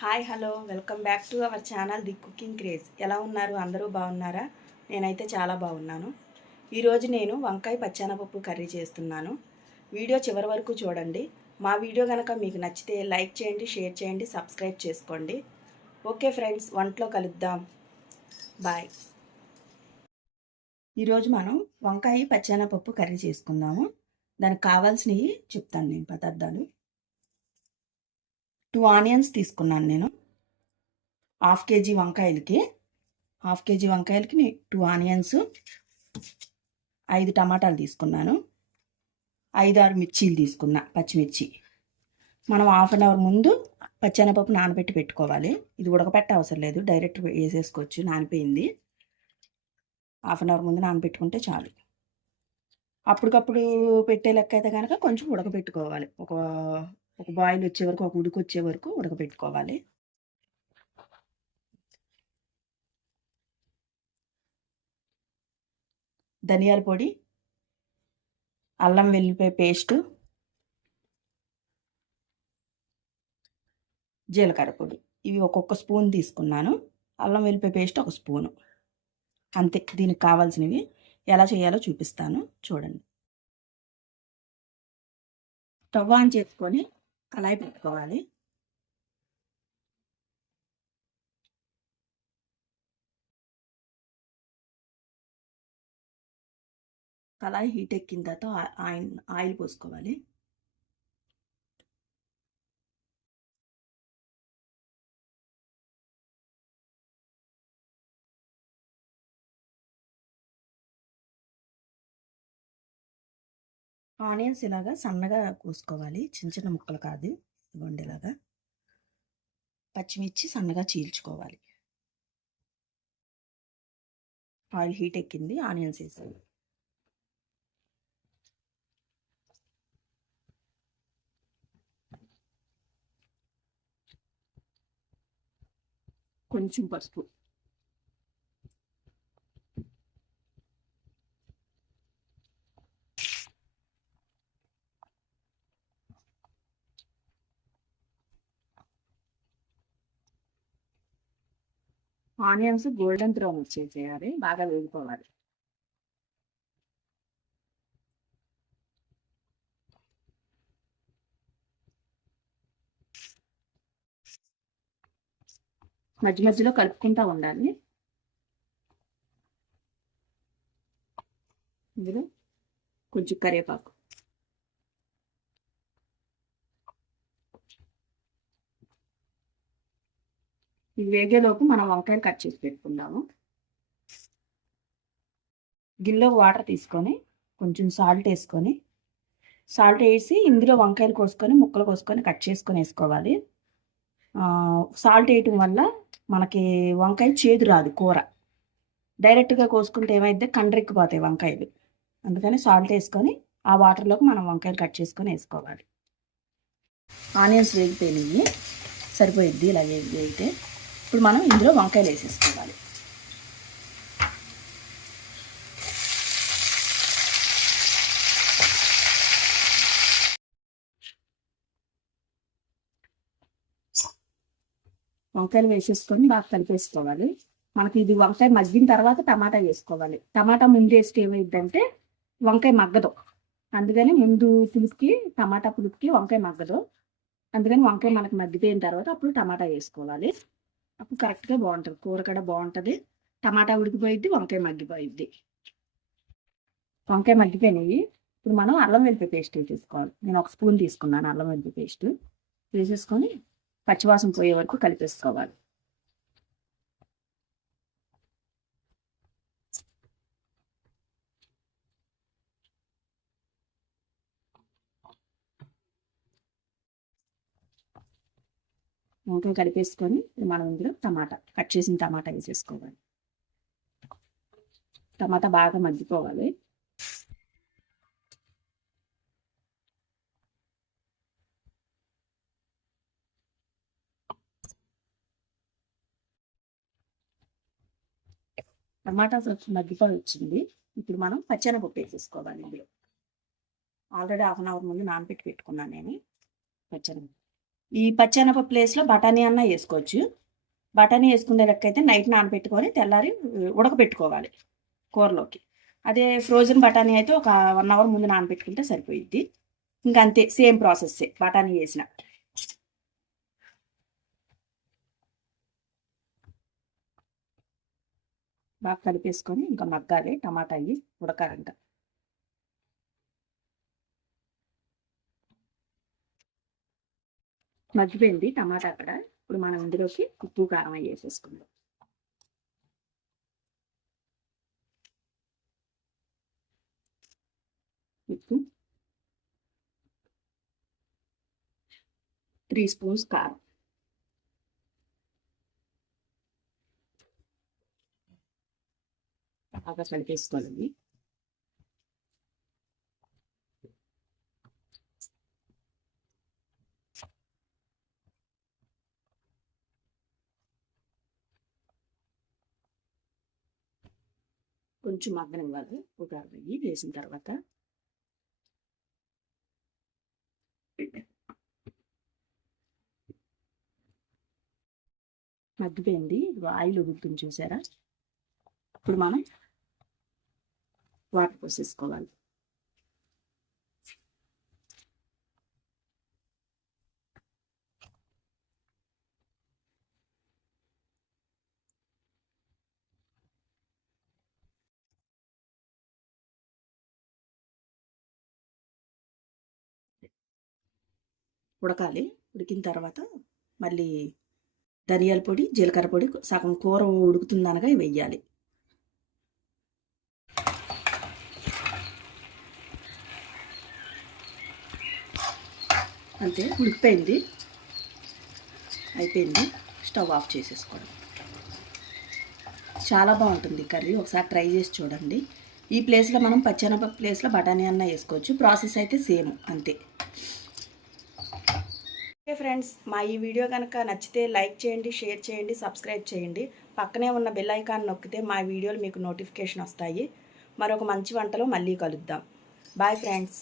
Hi hello. Welcome back to our channel the cooking craze. ఎలా ఉన్నారు? అందరూ బాగున్నారా? నేనైతే చాలా బాగున్నాను. ఈరోజు నేను వంకాయ పచ్చనపప్పు కర్రీ చేస్తున్నాను. వీడియో చివరి వరకు చూడండి. మా వీడియో కనుక మీకు నచ్చితే లైక్ చేయండి షేర్ చేయండి సబ్స్క్రైబ్ చేసుకోండి. ఓకే ఫ్రెండ్స్ వంటలో కలుద్దాం. బాయ్. ఈరోజు మనం వంకాయ పచ్చెనపప్పు కర్రీ చేసుకుందాము. దానికి కావాల్సినవి చెప్తాను నేను పదార్థాలు. టూ ఆనియన్స్ తీసుకున్నాను నేను. హాఫ్ కేజీ వంకాయలకి. హాఫ్ కేజీ వంకాయలకి టూ ఆనియన్స్ ఐదు టమాటాలు తీసుకున్నాను. ఐదు ఆరు మిర్చీలు తీసుకున్నా పచ్చిమిర్చి. మనం హాఫ్ అన్ అవర్ ముందు పచ్చెనపప్పు నానబెట్టి పెట్టుకోవాలి. ఇది ఉడకపెట్ట అవసరం లేదు. డైరెక్ట్ వేసేసుకోవచ్చు. నానిపోయింది. హాఫ్ అన్ అవర్ ముందు నానబెట్టుకుంటే చాలు. అప్పటికప్పుడు పెట్టే లెక్క అయితే కనుక కొంచెం ఉడకబెట్టుకోవాలి. ఒక ఒక బాయిల్ వచ్చే వరకు ఒక ఉడికి వచ్చే వరకు ఉడకబెట్టుకోవాలి. ధనియాల పొడి అల్లం వెల్లిపాయ పేస్టు జీలకర్ర పొడి. ఇవి ఒక్కొక్క స్పూన్ తీసుకున్నాను. అల్లం వెల్లిపాయ పేస్ట్ ఒక స్పూను. అంతే దీనికి కావాల్సినవి ఎలా చేయాలో చూపిస్తాను. చూడండి. స్టవ్ ఆన్ చేసుకొని కళాయి పెట్టుకోవాలి. కళాయి హీట్ ఎక్కిన తర్వాత ఆయిల్ ఆయిల్ పోసుకోవాలి. ఆనియన్స్ ఇలాగా సన్నగా కోసుకోవాలి. చిన్న చిన్న ముక్కలు కాదు. ఇవ్వండి ఇలాగా. పచ్చిమిర్చి సన్నగా చీల్చుకోవాలి. ఆయిల్ హీట్ ఎక్కింది. ఆనియన్స్ వేసాను కొంచెం పసుపు. ఆనియన్స్ గోల్డెన్ బ్రౌన్ వచ్చేసేయాలి బాగా వేగిపోవాలి. మధ్య మధ్యలో కలుపుకుంటా ఉండాలి. ఇందులో కొంచెం కరివేపాకు. ఇవి వేగేలోపు మనం వంకాయలు కట్ చేసి పెట్టుకుందాము. గిన్నెలో వాటర్ తీసుకొని కొంచెం సాల్ట్ వేసుకొని సాల్ట్ వేసి ఇందులో వంకాయలు కోసుకొని ముక్కలు కోసుకొని కట్ చేసుకొని వేసుకోవాలి. సాల్ట్ వేయటం వల్ల మనకి వంకాయ చేదు రాదు కూర. డైరెక్ట్గా కోసుకుంటే ఏమైతే కండ్రెక్కిపోతాయి వంకాయలు. అందుకని సాల్ట్ వేసుకొని ఆ వాటర్లోకి మనం వంకాయలు కట్ చేసుకొని వేసుకోవాలి. ఆనియన్స్ వేగిపోయినాయి. సరిపోయిద్ది? ఇలా వేగి వేగితే. ఇప్పుడు మనం ఇందులో వంకాయలు వేసేసుకోవాలి. వంకాయలు వేసేసుకొని బాగా కలిపేసుకోవాలి. మనకి ఇది వంకాయ మగ్గిన తర్వాత టమాటా వేసుకోవాలి. టమాటా ముందు వేస్తే ఏమైందంటే వంకాయ మగ్గదు. అందుకని ముందు పులుపుకి టమాటా పులుపుకి వంకాయ మగ్గదు. అందుకని వంకాయ మనకి మగ్గిపోయిన తర్వాత అప్పుడు టమాటా వేసుకోవాలి. అప్పుడు కరెక్ట్గా బాగుంటుంది. కూర కూడా బాగుంటుంది. టమాటా ఉడికిపోయిద్ది వంకాయ మగ్గిపోయిద్ది. వంకాయ మగ్గిపోయినాయి. ఇప్పుడు మనం అల్లం వెల్లిపాయ పేస్ట్ తీసుకోవాలి నేను ఒక స్పూన్ తీసుకున్నాను అల్లం వెల్లిపాయ పేస్ట్. వేసేసుకొని పచ్చివాసన పోయే వరకు కలిపేసుకోవాలి. వంకాయ కలిపేసుకొని మనం ఇందులో టమాటా కట్ చేసిన టమాటా వేసేసుకోవాలి టమాటా బాగా మగ్గిపోవాలి. టమాటా మగ్గిపోయి వచ్చింది. ఇప్పుడు మనం పచ్చెనపప్పు వేసేసుకోవాలి ఇందులో. ఆల్రెడీ హాఫ్ అన్ అవర్ ముందు నానబెట్టి పెట్టుకున్నాను నేను పచ్చెనపప్పు ఈ పచ్చనప ప్లేస్లో బఠానీ అన్న వేసుకోవచ్చు. బఠానీ వేసుకునే లెక్కైతే నైట్ నానబెట్టుకొని తెల్లారి ఉడకబెట్టుకోవాలి కూరలోకి. అదే ఫ్రోజన్ బఠానీ అయితే ఒక వన్ అవర్ ముందు నానబెట్టుకుంటే సరిపోయిద్ది. ఇంకా అంతే సేమ్ ప్రాసెస్సే బఠానీ వేసిన. బాగా కలిపేసుకొని ఇంకా మగ్గాలి టమాటా అయ్యి ఉడకాలంట. మగ్గిపోయింది టమాటా అక్కడ. ఇప్పుడు మనం ఇందులోకి ఉప్పు కారం అవి వేసేసుకుందాం. ఉప్పు. త్రీ స్పూన్స్ కారం. బాగా కలిపేసుకోవాలండి కొంచెం మగ్గనివ్వాలి ఒక అరవై వేసిన తర్వాత మగ్గిపోయింది. ఆయిల్ ఉడుకుతుంది చూసారా? ఇప్పుడు మనం వాటర్ పోసేసుకోవాలి. ఉడకాలి. ఉడికిన తర్వాత మళ్ళీ ధనియాల పొడి జీలకర్ర పొడి సగం కూర ఉడుకుతుందనగా వెయ్యాలి అంతే ఉడికిపోయింది. అయిపోయింది. స్టవ్ ఆఫ్ చేసేసుకోవడం. చాలా బాగుంటుంది కర్రీ. ఒకసారి ట్రై చేసి చూడండి. ఈ ప్లేస్లో మనం పచ్చెనపప్పు ప్లేస్లో బఠానీ అన్న వేసుకోవచ్చు. ప్రాసెస్ అయితే సేమ్ అంతే. ఫ్రెండ్స్ మా ఈ వీడియో కనుక నచ్చితే లైక్ చేయండి షేర్ చేయండి సబ్స్క్రైబ్ చేయండి. పక్కనే ఉన్న బెల్ ఐకాన్ నొక్కితే మా వీడియోలు మీకు నోటిఫికేషన్ వస్తాయి. మరొక మంచి వంటలో మళ్ళీ కలుద్దాం. Bye friends